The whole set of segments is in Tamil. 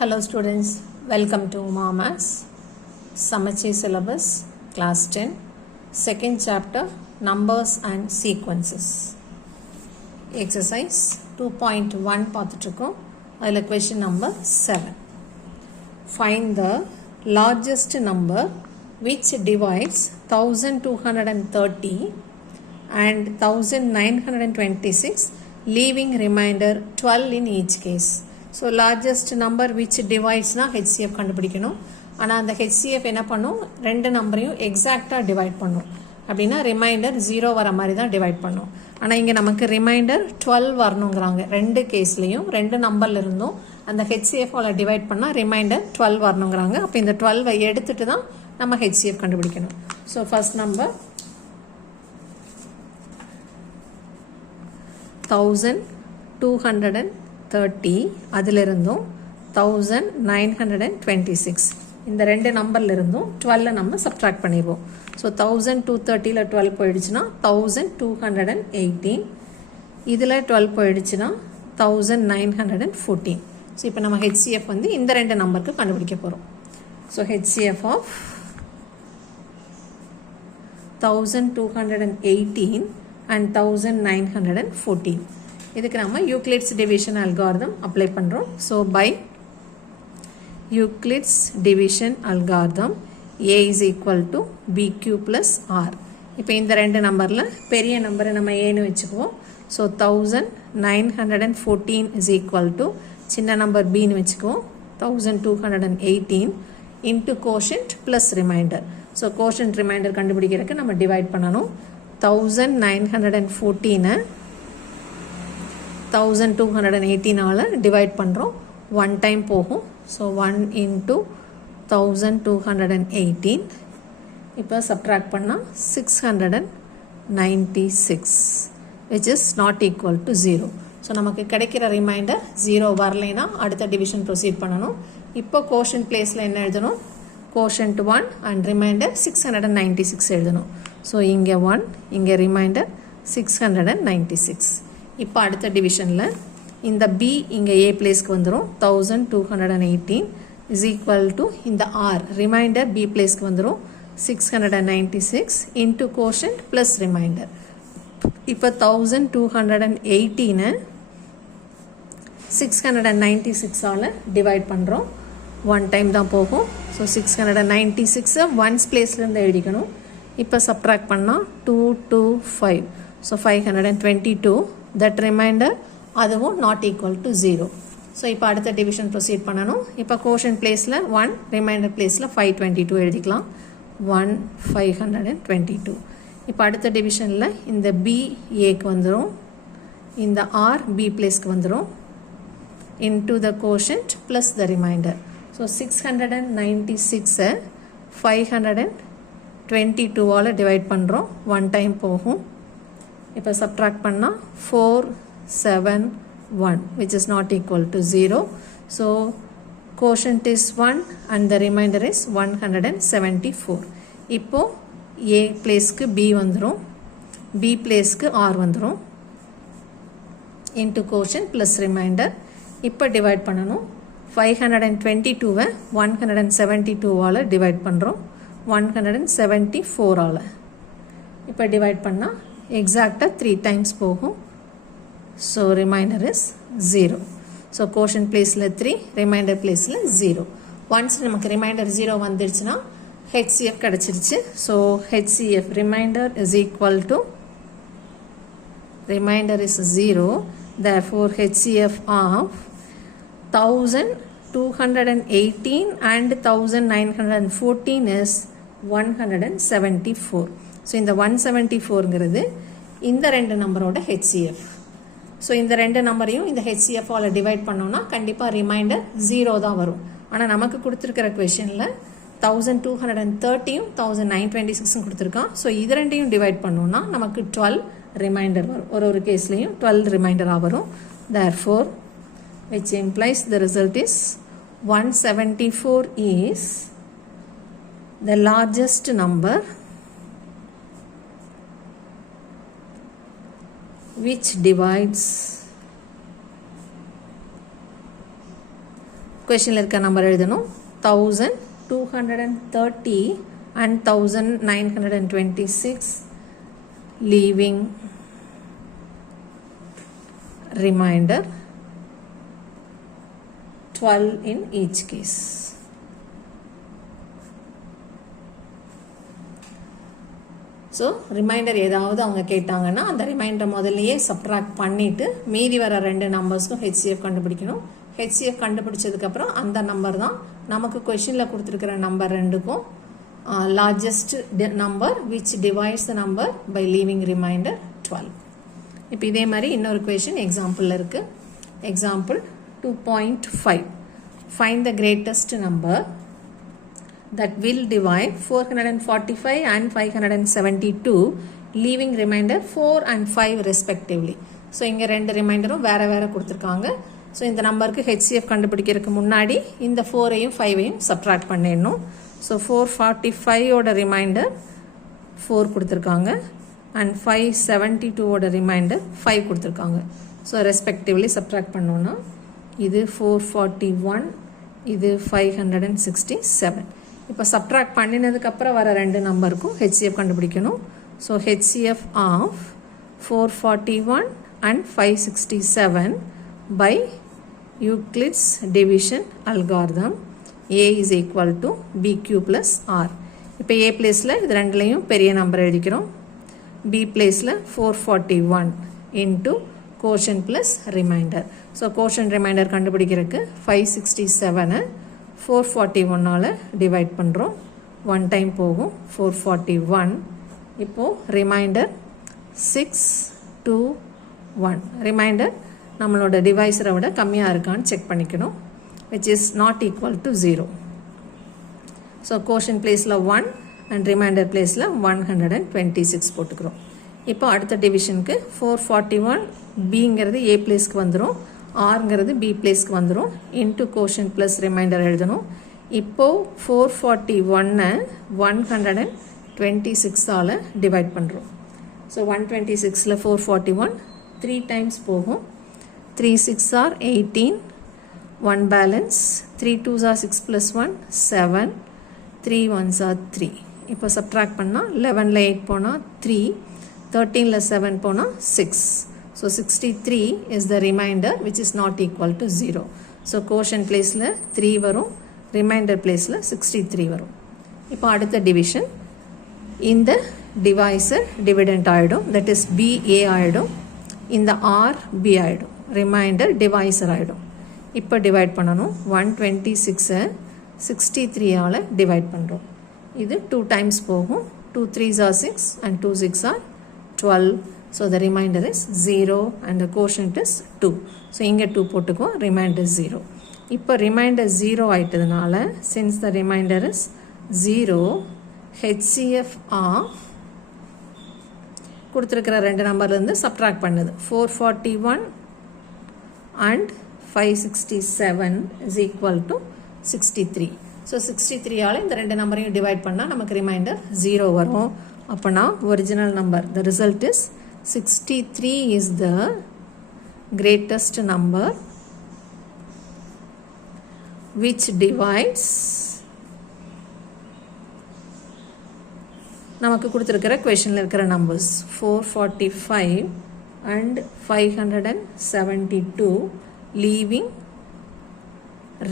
Hello students, welcome to Maths Samacheer syllabus class 10 second chapter numbers and sequences exercise 2.1 பார்த்துட்டுருக்கோம். அதில் question number 7. Find the largest number which divides 1230 and 1926 leaving remainder 12 in each case. So largest number which டிவைட்ஸ்னால் ஹெச்சிஎஃப் கண்டுபிடிக்கணும். ஆனால் அந்த ஹெச்சிஎஃப் என்ன பண்ணும், ரெண்டு நம்பரையும் எக்ஸாக்டாக டிவைட் பண்ணும். அப்படின்னா ரிமைண்டர் 0 வர மாதிரி தான் டிவைட் பண்ணும். ஆனால் இங்கே நமக்கு ரிமைண்டர் 12 வரணுங்கிறாங்க. ரெண்டு கேஸ்லேயும் ரெண்டு நம்பர்ல இருந்தும் அந்த ஹெச்சிஎஃபால் டிவைட் பண்ணால் ரிமைண்டர் 12 வரணுங்கிறாங்க. அப்போ இந்த 12 எடுத்துட்டு தான் நம்ம ஹெச்சிஎஃப் கண்டுபிடிக்கணும். ஸோ ஃபர்ஸ்ட் நம்பர் 1230 அதிலிருந்தும் 1926 இந்த ரெண்டு நம்பர்ல இருந்தும் 12 நம்ம சப்ட்ராக்ட் பண்ணிடுவோம். ஸோ 1230ல் 12 போயிடுச்சுன்னா 1218, இதில் 12 போயிடுச்சுன்னா 1914. ஸோ இப்போ நம்ம ஹெச்சிஎஃப் வந்து இந்த ரெண்டு நம்பருக்கு கண்டுபிடிக்க போகிறோம். So HCF of 1218 and 1914. இதுக்கு நம்ம யூக்ளிட்ஸ் டிவிஷன் அல்காரிதம் அப்ளை பண்ணுறோம். So by Euclid's division algorithm A is equal to BQ plus R. இப்போ இந்த ரெண்டு நம்பரில் பெரிய நம்பரை நம்ம ஏன்னு வச்சுக்குவோம். ஸோ 1914 is equal to சின்ன நம்பர் Bன்னு வச்சுக்குவோம் 1218 into quotient plus remainder. So quotient remainder கண்டுபிடிக்கிறதுக்கு நம்ம டிவைட் பண்ணணும். 1914 1218 டிவைட் பண்ணுறோம். ஒன் டைம் போகும். ஸோ 1 into 1218 இப்போ சப்ட்ராக்ட் பண்ணால் 696 which is not equal to 0. So நமக்கு கிடைக்கிற ரிமைண்டர் 0 வரலைன்னா அடுத்த டிவிஷன் ப்ரொசீட் பண்ணணும். இப்போ கோஷன்ட் பிளேஸில் என்ன எழுதணும், கோஷன்ட் 1 அண்ட் ரிமைண்டர் 696 எழுதணும். ஸோ இங்கே 1, இங்கே ரிமைண்டர் 696. இப்போ அடுத்த டிவிஷனில் இந்த B இங்கே A பிளேஸ்க்கு வந்துடும். 1218 is equal to இந்த R ரிமைண்டர் B பிளேஸ்க்கு வந்துடும் 696 into quotient plus ரிமைண்டர். இப்போ 1218 696 டிவைட் பண்ணுறோம். ஒன் டைம் தான் போகும். ஸோ 696 ஒன்ஸ் பிளேஸ்லேருந்து எழுதிக்கணும். இப்போ சப்ட்ராக்ட் பண்ணால் 225. ஸோ 522. தட் ரிமைண்டர் அதுவும் நாட் ஈக்குவல் டு 0. ஸோ இப்போ அடுத்த டிவிஷன் ப்ரொசீட் பண்ணணும். இப்போ கோஷன்ட் பிளேஸில் 1, ரிமைண்டர் பிளேஸில் 522 எழுதிக்கலாம். 1 522. இப்போ அடுத்த டிவிஷனில் இந்த B ஏக்கு வந்துடும், இந்த R B பிளேஸ்க்கு வந்துடும் into the quotient plus the remainder. So 696 522 divide பண்ணுறோம். ஒன் டைம் போகும். இப்போ சப்ட்ராக்ட் பண்ணால் 471 which is not equal to 0. So quotient is 1 and the remainder is 174. இப்போ A பிளேஸ்க்கு B வந்துடும், B பிளேஸ்க்கு R வந்துடும் into quotient plus remainder. இப்போ டிவைட் பண்ணணும். 522 172 டிவைட் பண்ணுறோம். 174 இப்போ டிவைட் பண்ணால் எக்ஸாக்டாக 3 டைம்ஸ் போகும். So remainder is 0. So quotient பிளேஸில் 3, ரிமைண்டர் பிளேஸில் 0. ஒன்ஸ் நமக்கு ரிமைண்டர் 0 வந்துடுச்சுன்னா ஹெச்சிஎஃப் கிடச்சிருச்சு. So HCF remainder is equal to remainder is 0. therefore HCF of 1218 and 1914 is 174. So இந்த 174ங்கிறது இந்த ரெண்டு நம்பரோட ஹெச்சிஎஃப். ஸோ இந்த ரெண்டு நம்பரையும் இந்த ஹெச்சிஎஃபால் டிவைட் பண்ணோம்னா கண்டிப்பாக ரிமைண்டர் 0 தான் வரும். ஆனால் நமக்கு கொடுத்துருக்கிற கொஷனில் 1230யும் 1926 கொடுத்துருக்கான். ஸோ இது ரெண்டையும் டிவைட் பண்ணோம்னா நமக்கு 12 ரிமைண்டர் வரும். ஒரு கேஸ்லையும் 12 ரிமைண்டராக வரும். therefore which implies the result is 174 is the largest number which divides கொஷினில் இருக்க நம்பர் எழுதணும். 1230 and 1926 leaving remainder 12 in each case. So remainder ஏதாவது அவங்க கேட்டாங்கன்னா அந்த ரிமைண்டர் முதல்லையே சப்ட்ராக்ட் பண்ணிவிட்டு மீதி வர 2 நம்பர்ஸ்க்கும் ஹெச்சிஎஃப் கண்டுபிடிக்கணும். ஹெச்சிஎஃப் கண்டுபிடிச்சதுக்கப்புறம் அந்த நம்பர் தான் நமக்கு கொஷினில் கொடுத்துருக்கிற நம்பர் 2க்கும் largest number which divides the number by leaving remainder 12. இப்போ இதே மாதிரி இன்னொரு கொஷின் எக்ஸாம்பிளில் இருக்குது. Example 2.5. Find the greatest number that will divide 445 and 572 leaving remainder 4 and 5 respectively. So இங்கே 2 ரிமைண்டரும் வேறு வேறு கொடுத்துருக்காங்க. ஸோ இந்த நம்பருக்கு ஹெச்சிஎஃப் கண்டுபிடிக்கிறதுக்கு முன்னாடி இந்த 4ஐயும் 5ஐயும் சப்ட்ராக்ட் பண்ணிடணும். ஸோ 445ஓட ரிமைண்டர் 4 கொடுத்துருக்காங்க அண்ட் 572ஓட ரிமைண்டர் 5 கொடுத்துருக்காங்க. ஸோ ரெஸ்பெக்டிவ்லி சப்ட்ராக்ட் பண்ணோன்னா இது 441, இது 567. இப்போ சப்ட்ராக்ட் பண்ணினதுக்கப்புறம் வர 2 நம்பருக்கும் ஹெச்சிஎஃப் கண்டுபிடிக்கணும். So HCF of 441 and 567 by Euclid's division algorithm A is equal to BQ plus R. இப்போ A பிளேஸில் இது 2லையும் பெரிய நம்பர் எழுதிக்கிறோம். B பிளேஸில் 441 into quotient plus remainder. So quotient remainder கண்டுபிடிக்கிறதுக்கு 567 441ஆல் டிவைட் பண்ணுறோம். 1 டைம் போகும் 441. இப்போது ரிமைண்டர் 621. ரிமைண்டர் நம்மளோட டிவைஸரை விட கம்மியாக இருக்கான்னு செக் பண்ணிக்கணும். Which is not equal to 0. So quotient பிளேஸில் 1 அண்ட் ரிமைண்டர் பிளேஸில் 126 போட்டுக்கிறோம். இப்போ அடுத்த டிவிஷனுக்கு 441 பிங்கிறது ஏ பிளேஸ்க்கு வந்துடும், ஆறுங்கிறது பி பிளேஸ்க்கு வந்துடும். இன்ட்டு கோஷன் ப்ளஸ் ரிமைண்டர் எழுதணும். இப்போது 441 126ஆல் டிவைட் பண்ணுறோம். ஸோ 126ல் 441 3 டைம்ஸ் போகும். 3 6 are 18, 1 balance, 3 2s are 6 plus 1 7, 3 1s are 3. இப்போ சப்ட்ராக்ட் பண்ணால் 11ல் 8 போனால் 3, 13ல் 7 போனால் 6. So 63 is the remainder which is not equal to 0. So quotient placeல 3 வரும், remainder placeல 63 வரும். இப்போ அடுத்த division. இந்த divisor dividend ஆயிடும், that is BA ஆயிடும். இந்த R B ஆயிடும், remainder divisor ஆயிடும். இப்போ divide பண்ணணும். 126 63ஆல் divide பண்ணுறோம். இது 2 times போகும். 2 3s are 6 and 2 6 are 12. So the remainder is 0 and the quotient is 2. So இங்கே 2 போட்டுக்குவோம், remainder 0. இப்போ remainder 0 ஆயிட்டதுனால since the remainder is 0, HCF of கொடுத்துருக்கிற 2 நம்பர்லேருந்து சப்ட்ராக்ட் பண்ணுது. 441 and 567 is equal to 63. So 63ஆல் இந்த 2 நம்பரையும் டிவைட் பண்ணால் நமக்கு ரிமைண்டர் 0 வரும். அப்போனா original number, the result is 63 is the greatest number which divides நமக்கு கொடுத்துருக்கிற கொஷனில் இருக்கிற numbers 445 and 572 leaving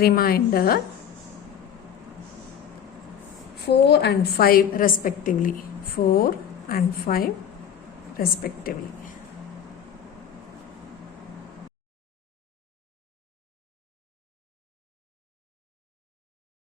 remainder 4 and 5 respectively. 4 and 5 respectively.